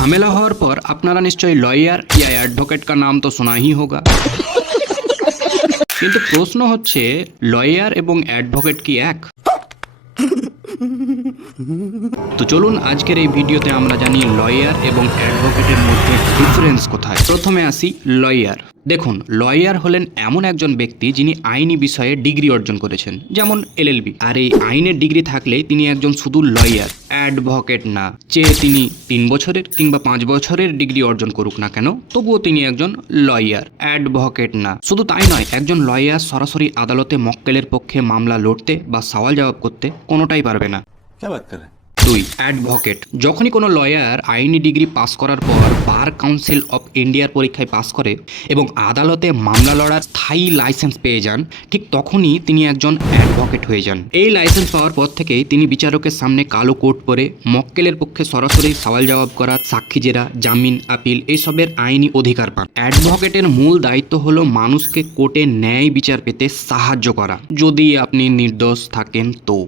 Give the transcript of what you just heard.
झमेला होने पर अपनारा निश्चय लॉयर या एडवोकेट का नाम तो सुना ही होगा। किंतु प्रश्न होच्छे लॉयर एवं एडवोकेट की एक? तो चलुन आजकेर এই ভিডিওতে আমরা জানি লয়ার এবং অ্যাডভোকেটের মধ্যে ডিফারেন্স কোথায়। প্রথমে আসি লয়ার। দেখুন, লয়ার হলেন এমন একজন ব্যক্তি যিনি আইনি বিষয়ে ডিগ্রি অর্জন করেছেন, যেমন এলএলবি। আর এই আইনের ডিগ্রি থাকলে তিনি একজন শুধু লয়ার, অ্যাডভোকেট না। চেয়ে তিনি 3 বছরের কিংবা 5 বছরের ডিগ্রি অর্জন করুক না কেন, তবুও তিনি একজন লয়ার, অ্যাডভোকেট না। শুধু তাই নয়, একজন লয়ার সরাসরি আদালতে মক্কেলের পক্ষে মামলা লড়তে বা সওয়াল জবাব করতে কোনোটাই পারবে না। 2. অ্যাডভোকেট। যখনই কোনো লয়ার আইনি ডিগ্রি পাস করার পর বার কাউন্সিল অফ ইন্ডিয়ার পরীক্ষায় পাস করে এবং আদালতে মামলা লড়ার স্থায়ী লাইসেন্স পেয়ে যান, ঠিক তখনই তিনি একজন অ্যাডভোকেট হয়ে যান। এই লাইসেন্স পাওয়ার পর থেকেই তিনি বিচারকের সামনে কালো কোট পরে মক্কেলের পক্ষে সরাসরি সওয়াল জবাব করা, সাক্ষী জেরা, জামিন, আপিল এইসবের আইনি অধিকার পান। অ্যাডভোকেটের মূল দায়িত্ব হলো মানুষকে কোর্টে ন্যায় বিচার পেতে সাহায্য করা, যদি আপনি নির্দোষ থাকেন তো।